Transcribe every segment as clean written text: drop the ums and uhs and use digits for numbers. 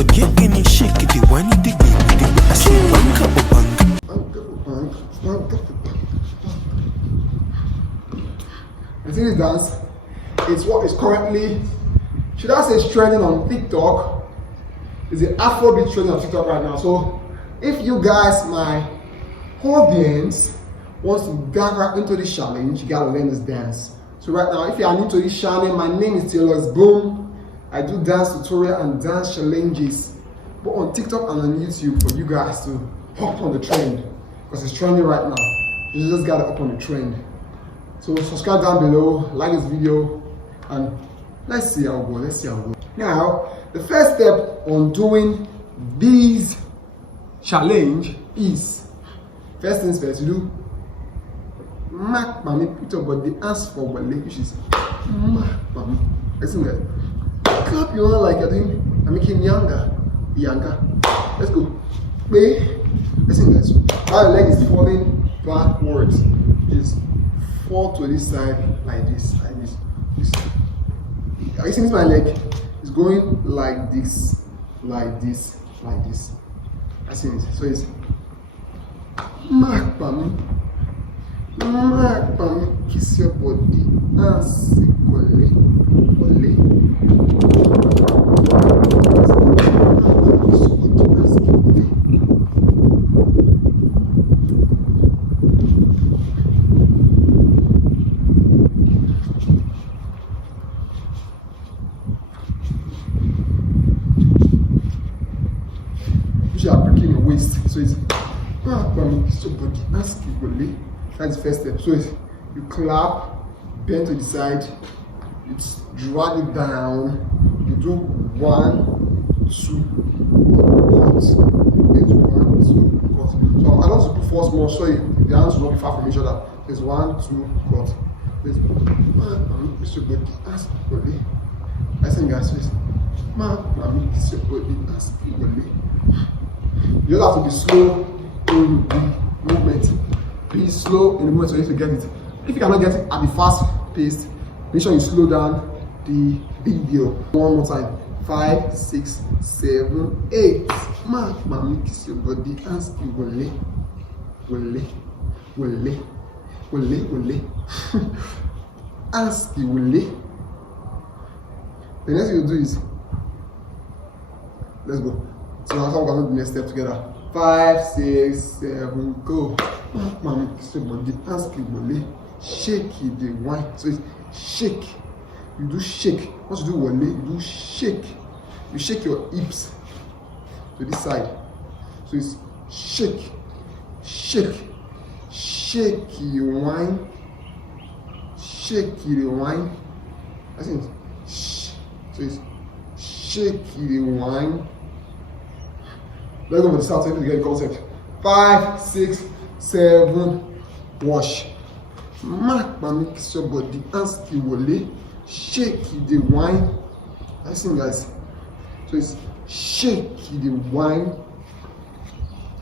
forget any shake it, the one it, the I say bang up, bang. I think this dance is what is currently, should I say, it's trending on TikTok. It's the Afrobeat trending on TikTok right now. So if you guys, my audience, wants to gather into this challenge, you gotta learn this dance. So right now, if you are new to this channel, my name is Teoluckzboom. I do dance tutorial and dance challenges, but on TikTok and on YouTube for you guys to hop on the trend, because it's trending right now. You just gotta hop on the trend. So subscribe down below, like this video, and let's see how it goes. Let's see how it goes. Now, the first step on doing these challenge is, first things first, you do mark mommy, put your body, ask for one leg, which is mark mommy. Listen guys, clap your hand like you're doing, I'm making younger. Let's go. Listen guys, our leg is falling backwards. Just fall to this side like this. Are you seeing my leg? It's going like this. I see it. So it's mark mommy. Kiss your body and say wole. You are breaking your waist, so it's kiss your body and say wole. That's the first step. So you clap, bend to the side, you drag it down, you do 1, 2, cut. It's 1, 2, cut. So I don't want to force more, so the hands will not be far from each other. There's 1, 2, cut. There's kiss your body, ask body. I think guys, kiss your body, ask body. You don't have to be slow in the movement. Be slow in the moment so you need to get it. If you cannot get it at the fast pace, make sure you slow down the video. One more time. 5, 6, 7, 8. Mommy, kiss your body. Ask you wole. Ask you wole. The next thing you do is, let's go. So now we're going to do the next step together. 5, 6, 7, go. Mommy, kiss your body, ask you wole. Shake it, the wine. So it's shake. You do shake. Once you do wole, you do shake. You shake your hips to this side. So it's shake, the wine. Shake the wine. I think so it's shake the wine. Let's go for the start so you get the concept. 5, 6, 7, wash. Mommy, kiss your body, ask you wole. Shake the wine. Listen guys. So it's shake the wine.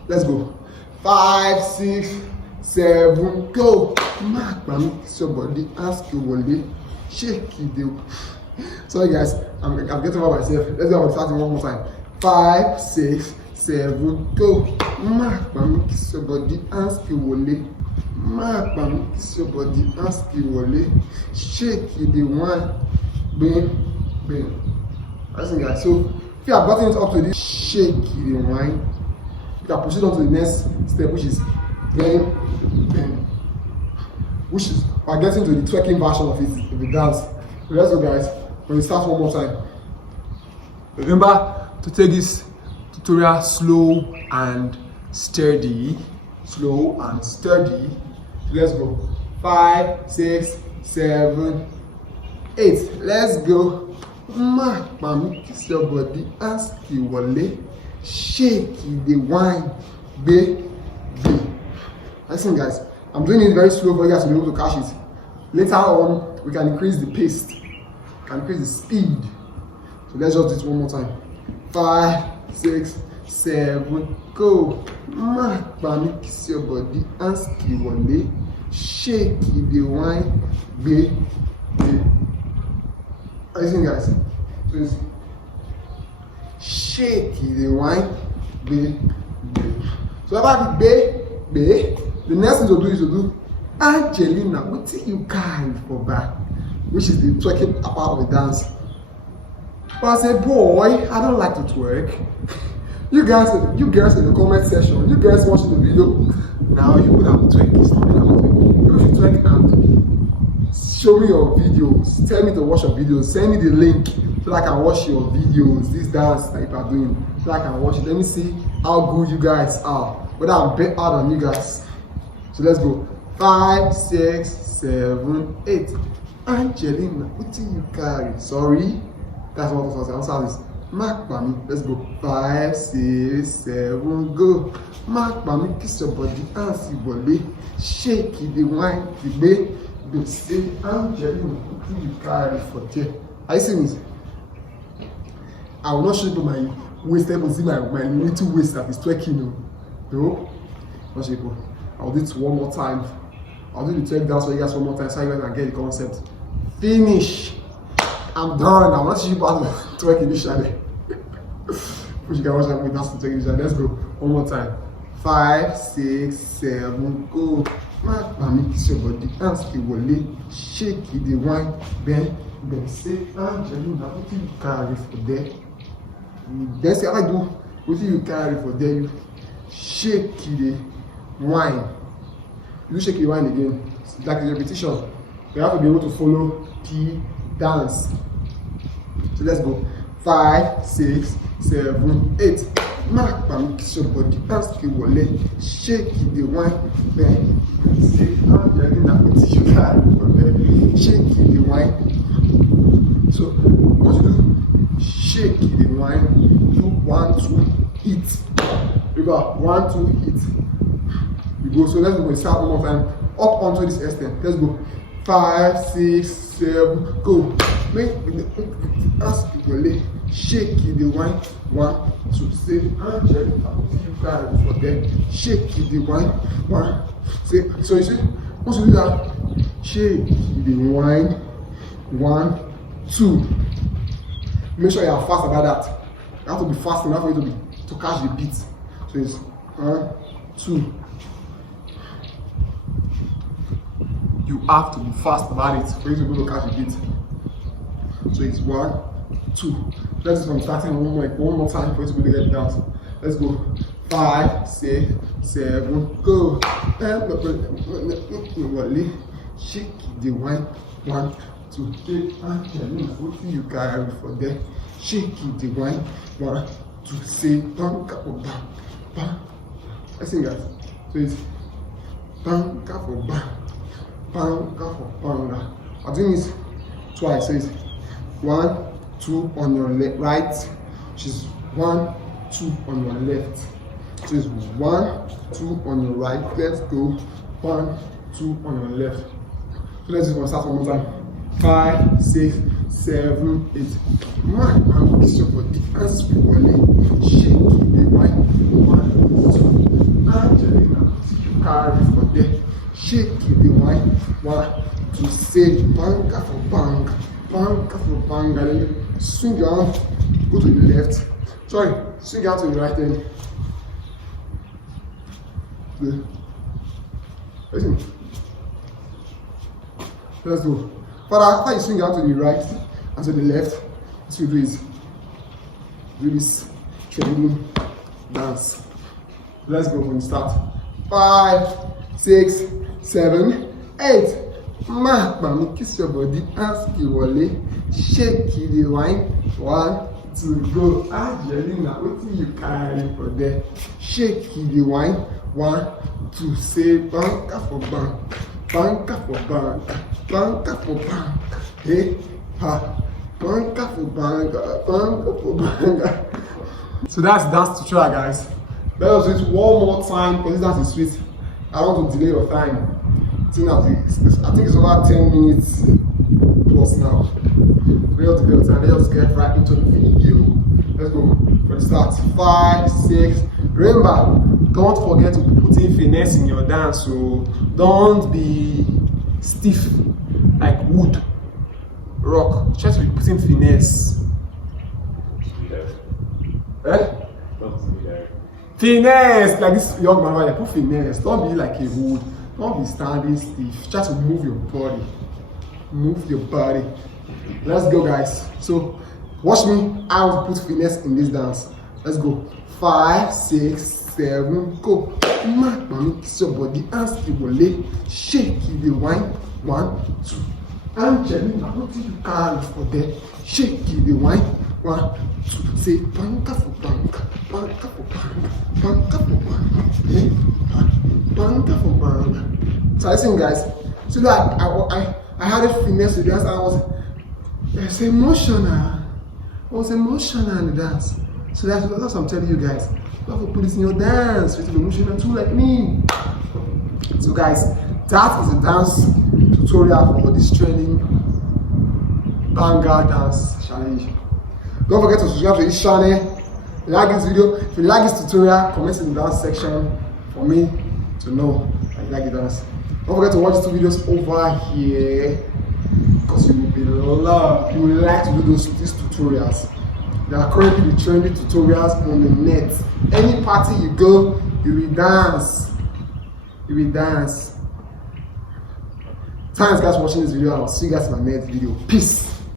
Let's go. 5, 6, 7, go. Mommy, kiss your body, ask you wole. Shake the. Sorry guys, I'm getting over myself. Let's go start one more time. 5, 6, 7, go. Mommy, kiss your body, ask you wole. Mommy, kiss your body, ask you wole. Shake the wine. Bang. Listen guys, so if you have gotten it up to this, shake the wine. You can proceed on to the next step, which is bang. Which is, we're getting to the twerking version of it, the dance. So let's go guys, when we start one more time. Remember to take this tutorial slow and sturdy. Let's go. 5, 6, 7, 8. Let's go. Mommy, kiss your body, ask you wole. Shake the wine, baby. Listen guys, I'm doing it very slow for you guys to be able to catch it. Later on, we can increase the pace, can increase the speed. So let's just do it one more time. 5, 6, 7, go. Mommy, kiss your body, ask you wole. Shake the wine, baby. Listen guys, please. shake the wine, be. So about the the next thing to do is to do Angelina, what do you carry for back? Which is the twerking part of the dance. But I say, boy, I don't like to twerk. You girls in the comment section, you guys watching the video. Now you could have twerk. It's not you should twerk and show me your videos. Tell me to watch your videos. Send me the link so I can watch your videos. This dance that you are doing, so I can watch it. Let me see how good you guys are. Whether I'm better than you guys. So let's go. 5, 6, 7, 8. Angelina, what do you carry? Sorry, that's what I was answer this. Mark by me. Let's go. 5, 6, 7, go. Mark by me. Kiss your body and see body. Shake it, the wine, the bay. The say, Angelina, what do you carry for there? Are you seeing this? I will not show you my waist. I will see my little waist that is twerking. No, not shape. I'll do it one more time. I'll do the twerk dance for you guys one more time so you guys can get the concept. Finish. I'm done. I'm not sure about the twerk initially. Which you can watch that with dance to twerk initially. Let's go one more time. 5, 6, 7, go. Mami, kiss your body, hands the wole, shake it, the wine, then say, Angelina, what do you carry for there? Then say, I do, what do you carry for there? You shake the wine. You shake the wine again. It's like the repetition. You have to be able to follow the dance. So let's go. 5, 6, 7, 8. Mark by kiss your body, dance the wole, shake the wine, then say, Angelina, what you carry for there? Shake the wine. So what you do? Shake the wine. Do 1, 2, hit. Remember, 1, 2, hit. We go. So let's go. Start one more time. Up onto this extent. Let's go. 5, 6, 7, go. Make ask people shake the wine. 1, 2, say, Angelina, you carry for them. Shake the wine. 1, say. So you see, once you do that, shake the wine. 1, 2. Make sure you are fast about that. You have to be fast enough for you to catch the beat. So it's 1, 2. You have to be fast about it for you to be able to catch the beat. So it's 1, 2. Let's just starting one more time for you to be able to get it down. Let's go. 5, 6, 7, go. Shake the wine. 1, 2, 3. Angelina, what do you carry for them? Shake the wine. 1, 2, say, bang, bang, bang. Let's sing guys. So it's bang, bang, bang, bang. I'm doing this twice. So it's 1, 2 on your right, which is 1, 2 on your left. So it's 1, 2 on your right. Let's go. 1, 2 on your left. So let's just start one more time. 5, 6, 7, 8. Mark and kiss your body and speak wole. Shake the wine. 1, 2. Angelina, you carry for there. Shake the wine. 1, 2, say bang for bang. Bang for bang. And then you swing your arm, go to the left. Sorry, swing out to the right hand. Good. Listen. Let's go. But after you swing out to the right and to the left, what you do is do this training dance. Let's go when you start. 5, 6, 7, 8. Mark, mami, kiss your body, ask you wole, shake the wine. 1, 2, go. Angelina, what do you carry for there? Shake the wine. 1, 2, say bang for bang, bang for bang, bang for bang. Hey, ha, bang for bang, bang for bang. So that's dance tutorial, guys. Let us do it one more time because this dance is sweet. I don't want to delay your time. I think it's over 10 minutes plus now. Let's get right into the video. Let's go. Let's start. 5, 6. Remember, don't forget to put in finesse in your dance. So don't be stiff like wood. Rock. Try to be putting finesse. Eh? Finesse, like this young man right here, put finesse. Don't be like a wood. Don't be standing stiff. Try to move your body. Move your body. Let's go, guys. So, watch me. I will put finesse in this dance. Let's go. 5, 6, 7, go. Man, kiss your body and stimulate. Shake the wine. 1, 2. I'm telling you, I don't think you can for that. Shake the wine. 1, 2. Say banka for banka, banka for banka, banka for banka, yeah, banka for banka. So listen, guys. So that I had a finesse to dance. I was emotional. I was emotional in the dance. So that's what I'm telling you guys. You have to put this in your dance with emotional too, like me. So guys, that is a dance tutorial for this training banger dance challenge. Don't forget to subscribe to this channel. Like this video. If you like this tutorial, comment in the dance section for me to know that you like the dance. Don't forget to watch 2 videos over here because you will be loved. You will like to do these tutorials. There are currently the trendy tutorials on the net. Any party you go, you will dance. You will dance. Thanks guys for watching this video. I'll see you guys in my next video. Peace.